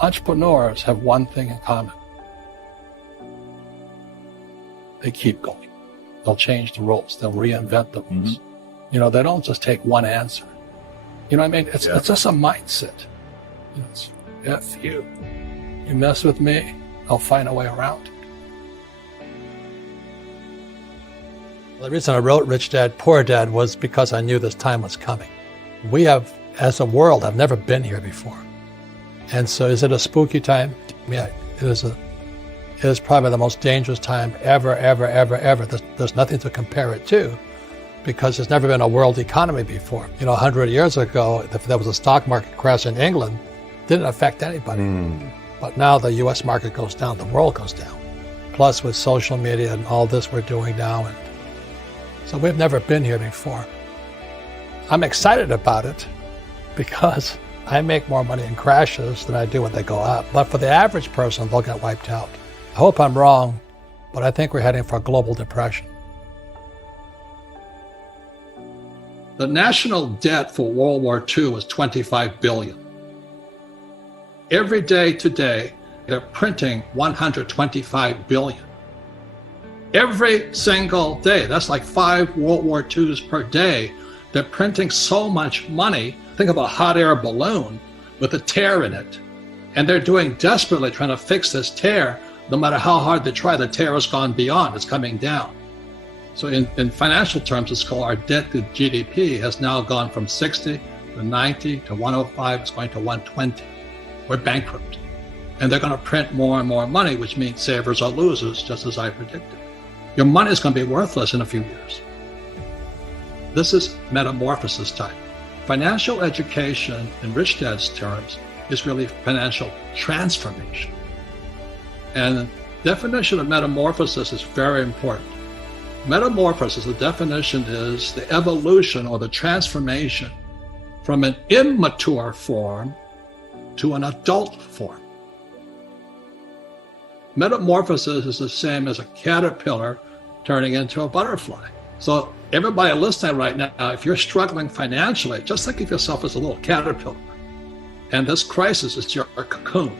Entrepreneurs have one thing in common. They keep going. They'll change the rules. They'll reinvent the rules. You know, they don't just take one answer. You know what I mean? It's just a mindset. You know, it's, if you mess with me, I'll find a way around it. The reason I wrote Rich Dad, Poor Dad was because I knew this time was coming. We have, as a world, have never been here before. And so is it a spooky time? Yeah, it is probably the most dangerous time ever. There's nothing to compare it to because there's never been a world economy before. You know, 100 years ago, if there was a stock market crash in England, it didn't affect anybody. But now the US market goes down, the world goes down. Plus with social media and all this we're doing now. And so we've never been here before. I'm excited about it because I make more money in crashes than I do when they go up. But for the average person, they'll get wiped out. I hope I'm wrong, but I think we're heading for a global depression. The national debt for World War II was $25 billion. Every day today, they're printing $125 billion. Every single day, that's like 5 World War IIs per day. They're printing so much money. Think of a hot air balloon with a tear in it. And they're doing desperately trying to fix this tear. No matter how hard they try, the tear has gone beyond, it's coming down. So in financial terms, it's called our debt to GDP has now gone from 60 to 90 to 105, it's going to 120. We're bankrupt. And they're going to print more and more money, which means savers are losers, just as I predicted. Your money is going to be worthless in a few years. This is metamorphosis time. Financial education, in Rich Dad's terms, is really financial transformation. And the definition of metamorphosis is very important. Metamorphosis, the definition is the evolution or the transformation from an immature form to an adult form. Metamorphosis is the same as a caterpillar turning into a butterfly. So everybody listening right now, if you're struggling financially, just think of yourself as a little caterpillar. And this crisis is your cocoon.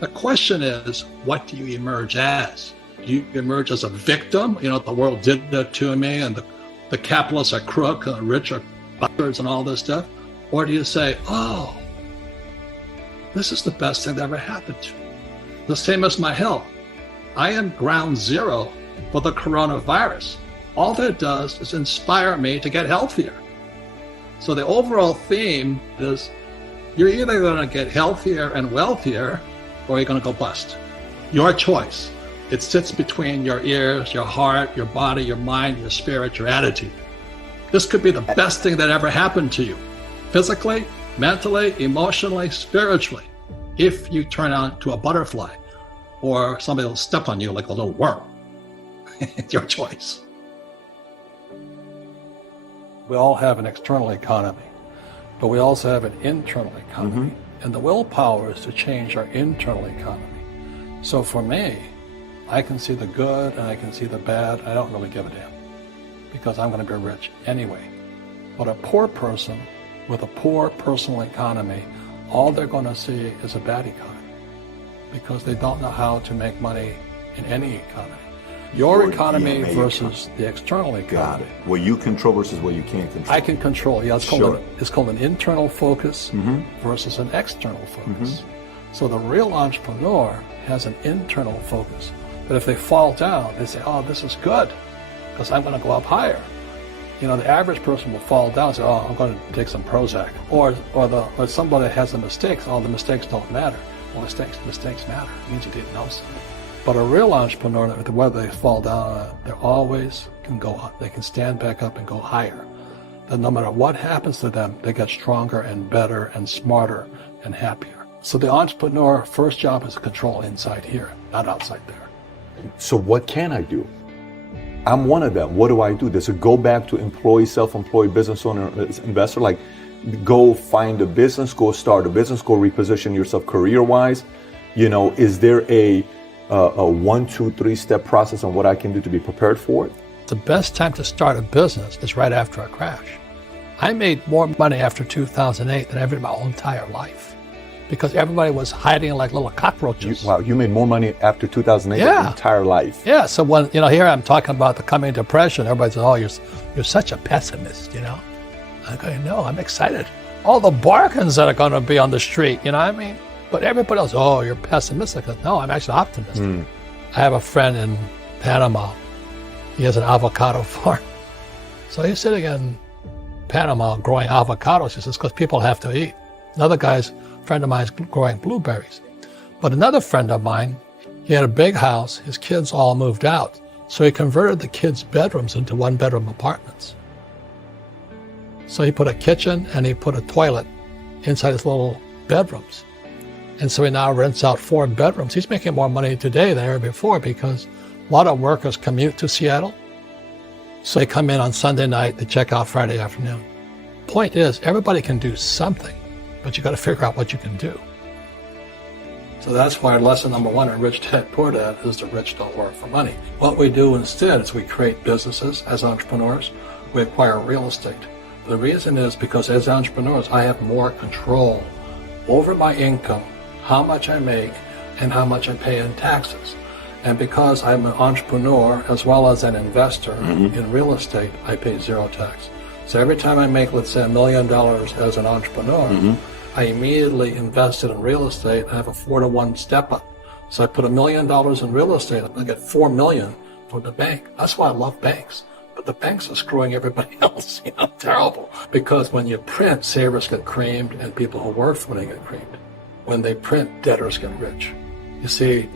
The question is, what do you emerge as? Do you emerge as a victim? You know, the world did that to me, and the capitalists are crook, and the rich are bastards, and all this stuff? Or do you say, oh, this is the best thing that ever happened to me? The same as my health. I am ground zero for the coronavirus. All that it does is inspire me to get healthier. So the overall theme is you're either going to get healthier and wealthier, or you're going to go bust. Your choice. It sits between your ears, your heart, your body, your mind, your spirit, your attitude. This could be the best thing that ever happened to you, physically, mentally, emotionally, spiritually, if you turn out to a butterfly or somebody will step on you like a little worm. It's your choice. We all have an external economy, but we also have an internal economy. And the willpower is to change our internal economy. So for me, I can see the good and I can see the bad. I don't really give a damn because I'm going to be rich anyway. But a poor person with a poor personal economy, all they're going to see is a bad economy because they don't know how to make money in any economy. Your economy versus the external economy. Got it. What you control versus what you can't control. I can control. Yeah, it's called an internal focus versus an external focus. So the real entrepreneur has an internal focus. But if they fall down, they say, oh, this is good because I'm going to go up higher. You know, the average person will fall down and say, oh, I'm going to take some Prozac. Or somebody has the mistakes. Oh, the mistakes don't matter. Well, mistakes matter. It means you didn't know something. But a real entrepreneur, whether they fall down, they always can go up. They can stand back up and go higher. Then no matter what happens to them, they get stronger and better and smarter and happier. So the entrepreneur, first job is to control inside here, not outside there. So what can I do? I'm one of them. What do I do? Does it go back to employee, self-employed, business owner, investor? Like, go find a business, go start a business, go reposition yourself career-wise? You know, is there a 1, 2, 3 step process on what I can do to be prepared for it? The best time to start a business is right after a crash. I made more money after 2008 than I ever in my whole entire life because everybody was hiding like little cockroaches. Wow, you made more money after 2008 than Yeah. your entire life. Yeah, so when, here I'm talking about the coming depression, everybody says, oh, you're such a pessimist, I go, no, I'm excited. All the bargains that are going to be on the street, But everybody else, oh, you're pessimistic. I go, no, I'm actually optimistic. I have a friend in Panama. He has an avocado farm. So he's sitting in Panama growing avocados. He says, because people have to eat. Another friend of mine is growing blueberries. But another friend of mine, he had a big house. His kids all moved out. So he converted the kids' bedrooms into one-bedroom apartments. So he put a kitchen and he put a toilet inside his little bedrooms. And so he now rents out 4 bedrooms. He's making more money today than ever before because a lot of workers commute to Seattle. So they come in on Sunday night, they check out Friday afternoon. Point is, everybody can do something, but you got to figure out what you can do. So that's why lesson number 1 in Rich Dad Poor Dad is the rich don't work for money. What we do instead is we create businesses as entrepreneurs. We acquire real estate. The reason is because as entrepreneurs, I have more control over my income, how much I make, and how much I pay in taxes. And because I'm an entrepreneur as well as an investor in real estate, I pay 0 tax. So every time I make, let's say, $1 million as an entrepreneur, I immediately invested in real estate. I have a 4-to-1 step up. So I put $1 million in real estate, I get $4 million from the bank. That's why I love banks. But the banks are screwing everybody else, terrible. Because when you print, savers get creamed and people who work for it get creamed. When they print, debtors get rich. You see,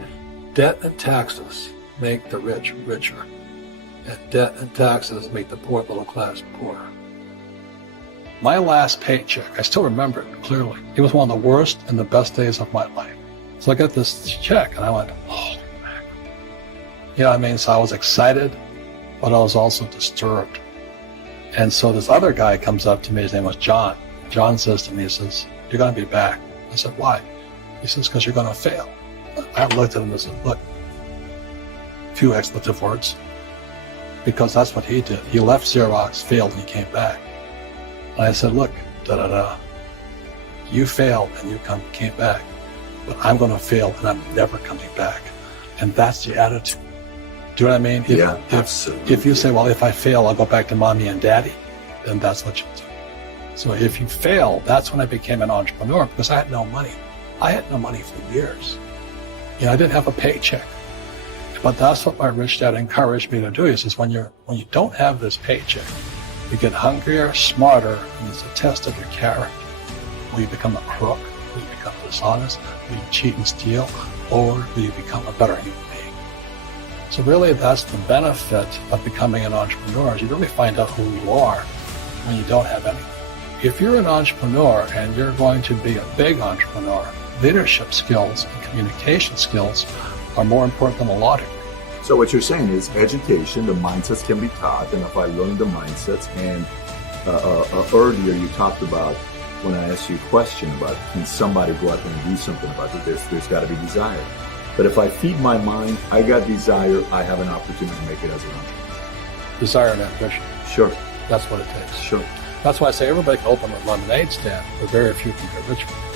debt and taxes make the rich richer. And debt and taxes make the poor middle class poorer. My last paycheck, I still remember it clearly. It was one of the worst and the best days of my life. So I got this check and I went, holy mackerel. So I was excited, but I was also disturbed. And so this other guy comes up to me, his name was John. John says to me, he says, you're going to be back. I said, why? He says, because you're going to fail. I looked at him and said, look, few expletive words, because that's what he did. He left Xerox, failed, and he came back. And I said, look, you failed and you came back, but I'm going to fail and I'm never coming back. And that's the attitude. Do you know what I mean? Absolutely. If you say, well, if I fail, I'll go back to mommy and daddy, then that's what you do. So if you fail, that's when I became an entrepreneur because I had no money. I had no money for years. I didn't have a paycheck. But that's what my rich dad encouraged me to do. He says, when you don't have this paycheck, you get hungrier, smarter, and it's a test of your character. Will you become a crook? Will you become dishonest? Will you cheat and steal? Or will you become a better human being? So really, that's the benefit of becoming an entrepreneur, is you really find out who you are when you don't have anything. If you're an entrepreneur and you're going to be a big entrepreneur, leadership skills and communication skills are more important than a law degree. So what you're saying is education, the mindsets can be taught, and if I learn the mindsets, and earlier you talked about, when I asked you a question about can somebody go out there and do something about this, there's got to be desire. But if I feed my mind, I got desire, I have an opportunity to make it as an entrepreneur. Desire and ambition. Sure. That's what it takes. Sure. That's why I say everybody can open a lemonade stand, but very few can get rich from it.